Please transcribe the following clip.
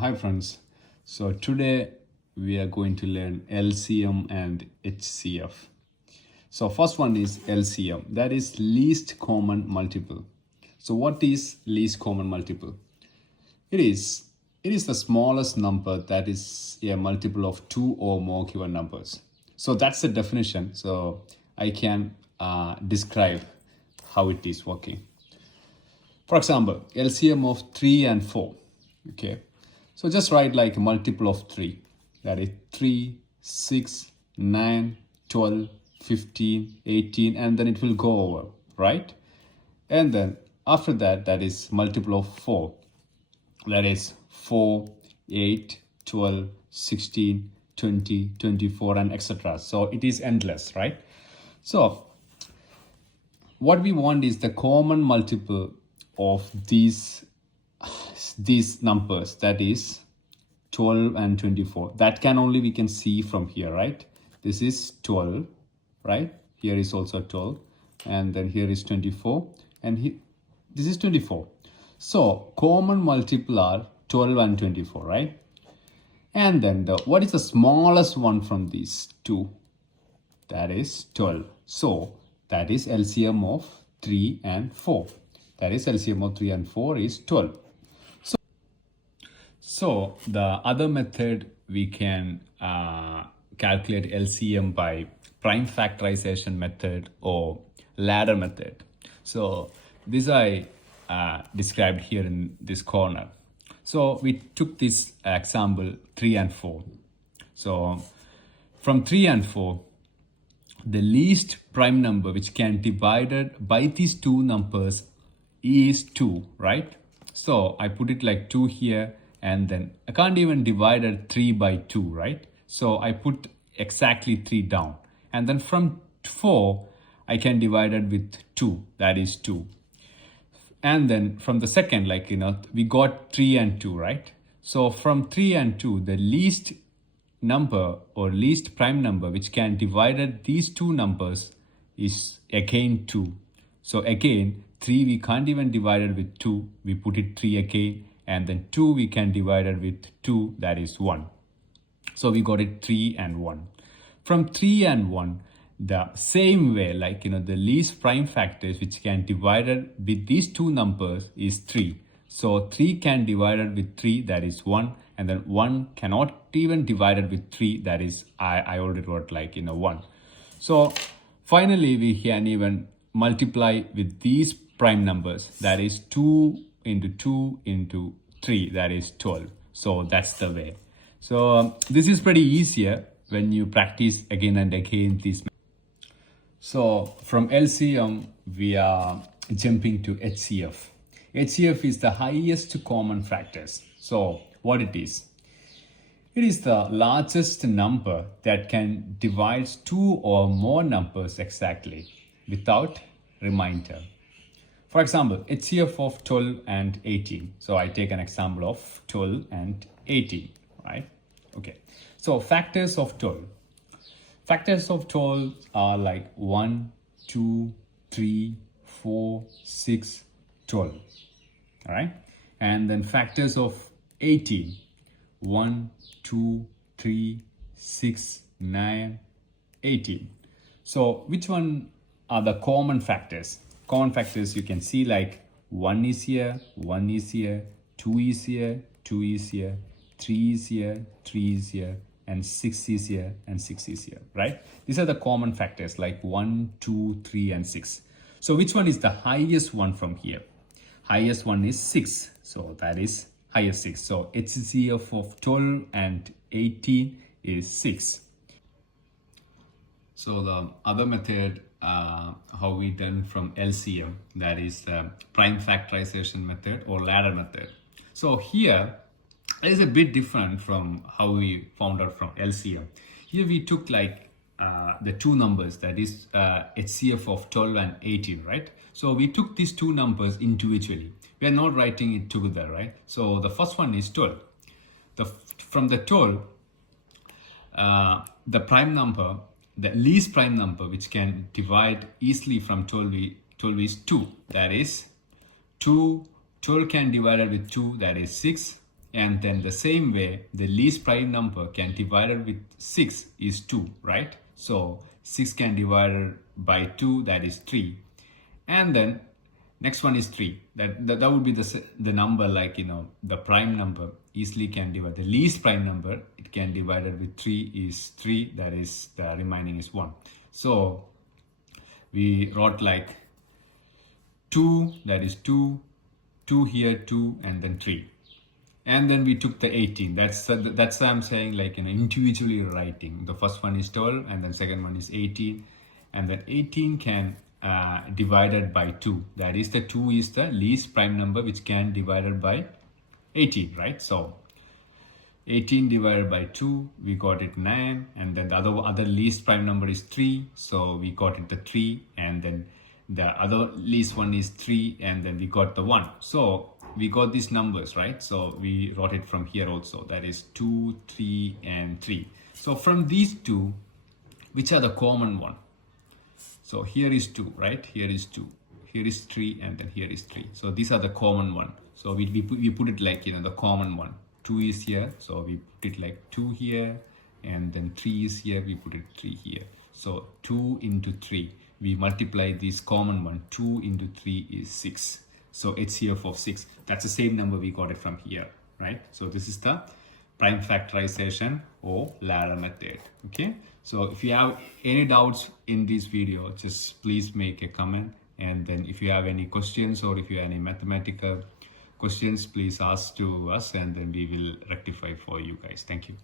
Hi friends. So today we are going to learn LCM and HCF. So first one is LCM, that is least common multiple. So what is least common multiple? It is the smallest number that is a multiple of two or more given numbers. So that's the definition. So I can describe how it is working. For example, LCM of 3 and 4. Okay. So just write like a multiple of 3. That is 3, 6, 9, 12, 15, 18, and then it will go over, right? And then after that, that is multiple of 4. That is 4, 8, 12, 16, 20, 24, and etc. So it is endless, right? So what we want is the common multiple of these numbers, that is 12 and 24. That can only we can see from here, right? This is 12, right? Here is also 12, and then here is 24, and this is 24. So common multiple are 12 and 24, right? And then what is the smallest one from these two? That is 12. So that is LCM of 3 and 4. That is LCM of 3 and 4 is 12. So the other method, we can calculate LCM by prime factorization method or ladder method. So this I described here in this corner. So we took this example 3 and 4. So from 3 and 4, the least prime number which can be divided by these two numbers is 2, right? So I put it like 2 here, and then I can't even divide it 3 by 2, right? So I put exactly 3 down. And then from 4, I can divide it with 2, that is 2. And then from the second, we got 3 and 2, right? So from 3 and 2, the least number or least prime number which can divide these two numbers is again 2. So again, 3 we can't even divide it with 2. We put it 3 again. And then 2 we can divide it with 2, that is 1. So we got it 3 and 1. From 3 and 1, the same way, the least prime factors which can divide it with these two numbers is 3. So 3 can divide it with 3, that is 1. And then 1 cannot even divide it with 3, that is, I already wrote 1. So finally, we can even multiply with these prime numbers, that is 2 into 2 into 3, that is 12. So that's the way. So this is pretty easier when you practice again and again this. So from LCM, we are jumping to HCF. HCF is the highest common factors. So what it is? It is the largest number that can divide two or more numbers exactly without remainder. For example, HCF of 12 and 18. So I take an example of 12 and 18, right? Okay. So factors of 12. Factors of 12 are like 1, 2, 3, 4, 6, 12. All right. And then factors of 18. 1, 2, 3, 6, 9, 18. So which one are the common factors? Common factors you can see 1 is here, 1 is here, 2 is here, 2 is here, 3 is here, 3 is here, and 6 is here, and 6 is here, right? These are the common factors 1, 2, 3, and 6. So which one is the highest one from here? Highest one is 6. So that is highest 6. So HCF of 12 and 18 is 6. So the other method, how we done from LCM, that is the prime factorization method or ladder method. So here is a bit different from how we found out from LCM. Here we took the two numbers, that is HCF of 12 and 18, right? So we took these two numbers individually. We are not writing it together, right? So the first one is 12. From the 12, the prime number, the least prime number which can divide easily from 12 is 2. That is 2. 12 can divide it with 2, that is 6. And then the same way, the least prime number can divided with 6 is 2, right? So 6 can divided by 2, that is 3. And then next one is 3. That would be the number, like, the prime number easily can divide. The least prime number, it can divided with 3 is 3, that is the remaining is 1. So we wrote like 2, that is 2 here, 2, and then 3. And then we took the 18. That's why I'm saying, like, individually writing. The first one is 12, and then second one is 18. And then 18 can divided by 2. That is, the 2 is the least prime number which can divided by 18, right? So 18 divided by 2, we got it 9. And then the other least prime number is 3. So we got it the 3. And then the other least one is 3. And then we got the 1. So we got these numbers, right? So we wrote it from here also. That is 2, 3, and 3. So from these two, which are the common one? So here is 2, right? Here is 2. Here is 3, and then here is 3. So these are the common one. So we put it like, the common one. 2 is here. So we put it like 2 here. And then 3 is here. We put it 3 here. So 2 into 3. We multiply this common one. 2 into 3 is 6. So HCF of 6. That's the same number we got it from here, right? So this is the prime factorization or ladder method. Okay. So if you have any doubts in this video, just please make a comment. And then if you have any questions or if you have any mathematical questions, please ask to us, and then we will rectify for you guys. Thank you.